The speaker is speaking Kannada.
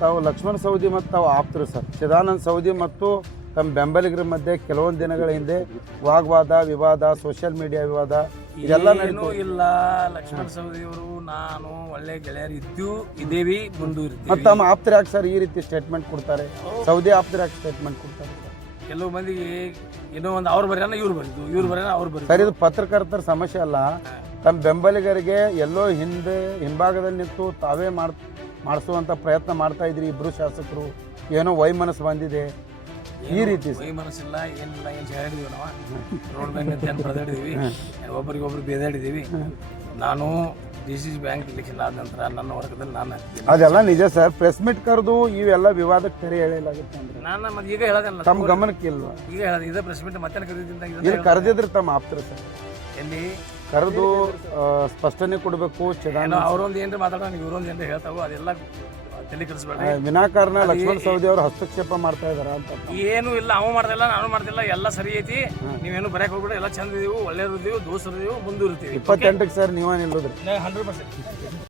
ತಾವು ಲಕ್ಷ್ಮಣ ಸವದಿ ಮತ್ತು ತಾವು ಆಪ್ತರು ಸರ್. ಚಿದಾನಂದ ಸವದಿ ಮತ್ತು ತಮ್ಮ ಬೆಂಬಲಿಗರ ಮಧ್ಯೆ ಕೆಲವೊಂದು ದಿನಗಳ ಹಿಂದೆ ವಾಗ್ವಾದ, ವಿವಾದ, ಸೋಷಿಯಲ್ ಮೀಡಿಯಾ ವಿವಾದ ಇದೆಲ್ಲ ಏನೂ ಇಲ್ಲ. ಲಕ್ಷ್ಮಣ ಸವದಿಯವರು ನಾನು ಒಳ್ಳೆ ಗೆಳೆಯರು ಇದೇವಿ ಮುಂದುವರಿತೀವಿ. ಮತ್ತು ತಮ್ಮ ಆಪ್ತರು ಯಾಕೆ ಸರ್ ಈ ರೀತಿ ಸ್ಟೇಟ್ಮೆಂಟ್ ಕೊಡ್ತಾರೆ? ಸೌದಿ ಆಪ್ತರು ಯಾಕೆ ಸ್ಟೇಟ್ಮೆಂಟ್ ಕೊಡ್ತಾರೆ? ಕೆಲವು ಮಂದಿಗೆ ಏನೋ ಒಂದು ಅವ್ರು ಬರ್ಯಾನ ಇವ್ರು ಬರೀದು, ಇವ್ರು ಬರ್ಯಾನ ಅವ್ರು ಬರೀದು. ಸರ್, ಇದು ಪತ್ರಕರ್ತರ ಸಮಸ್ಯೆ ಅಲ್ಲ. ತಮ್ಮ ಬೆಂಬಲಿಗರಿಗೆ ಎಲ್ಲೋ ಹಿಂಭಾಗದಲ್ಲಿ ನಿಂತು ತಾವೇ ಮಾಡಿಸುವಂಥ ಪ್ರಯತ್ನ ಮಾಡ್ತಾ ಇದ್ರಿ ಇಬ್ಬರು ಶಾಸಕರು. ಏನೋ ವೈಮನಸ್ಸು ಬಂದಿದೆ ಈ ರೀತಿ. ಮನಸ್ಸಿಲ್ಲ, ಏನಿಲ್ಲ, ಏನು ಹೇಳಿದೀವಿ ನಾವು ರೋಡ್ ಬ್ಯಾಂಕ್ ಅಂತ ಏನು ಬರೆದಾಡಿದೀವಿ, ಒಬ್ಬರಿಗೊಬ್ರು ಬೇದಾಡಿದೀವಿ. ನಾನು DCC ಬ್ಯಾಂಕ್ ಇಲೆಕ್ಷನ್ ಆದ ನಂತರ ನನ್ನ ವರ್ಗದಲ್ಲಿ ನಾನು ಹಾಕ್ತೀನಿ. ಅದೆಲ್ಲ ನಿಜ ಸರ್. ಪ್ರೆಸ್ ಮೀಟ್ ಕರೆದು ಇವೆಲ್ಲ ವಿವಾದಕ್ಕೆ ತೆರೆ ಎಳೆಯಲಾಗುತ್ತೆ ಅಂದ್ರೆ ನಾನು ಮತ್ತೆ ಈಗ ಹೇಳೋದಲ್ಲ, ತಮ್ಮ ಗಮನಕ್ಕೆ ಇಲ್ವಾ? ಈಗ ಹೇಳೋದು ಇದೇ ಪ್ರೆಸ್ ಮೀಟ್ ಮತ್ತೆ ಕರೀತಿದ್ದಂತ ಇಲ್ಲಿ ಕರೆದಿದ್ರೆ ತಮ್ಮ ಆಪ್ತರು ಸರ್ ಎಲ್ಲಿ ಕರೆದು ಸ್ಪಷ್ಟನೆ ಕೊಡಬೇಕು. ಅವರೊಂದು ಏನ್ರಿ ಮಾತಾಡೋಣ, ಇವರೊಂದು ಏನ್ರಿ ಹೇಳ್ತಾವು, ಅದೆಲ್ಲ ತಲೆ ಕೆಡಿಸ್ಬೇಡ. ವಿನಾಕಾರಣ ಲಕ್ಷ್ಮಣ ಸವದಿ ಅವರು ಹಸ್ತಕ್ಷೇಪ ಮಾಡ್ತಾ ಇದಾರ ಅಂತ. ಏನು ಇಲ್ಲ, ಅವ ಮಾಡ್ದಿಲ್ಲ, ನಾನು ಮಾಡ್ದಿಲ್ಲ, ಎಲ್ಲ ಸರಿ ಐತಿ. ನೀವೇನು ಬರಕ್ ಹೋಗ್ಬಿಡ, ಎಲ್ಲ ಚಂದ ಇದೀವಿ, ಒಳ್ಳೆ ಇರ್ತೀವಿ, ದೋಸ್ತರು ಇದೀವಿ, ಮುಂದಿರ್ತೀವಿ. 28ಕ್ಕೆ ಸರ್ ನೀವೇ ನಿಲ್ಲೋದ್ರಿ? 100%.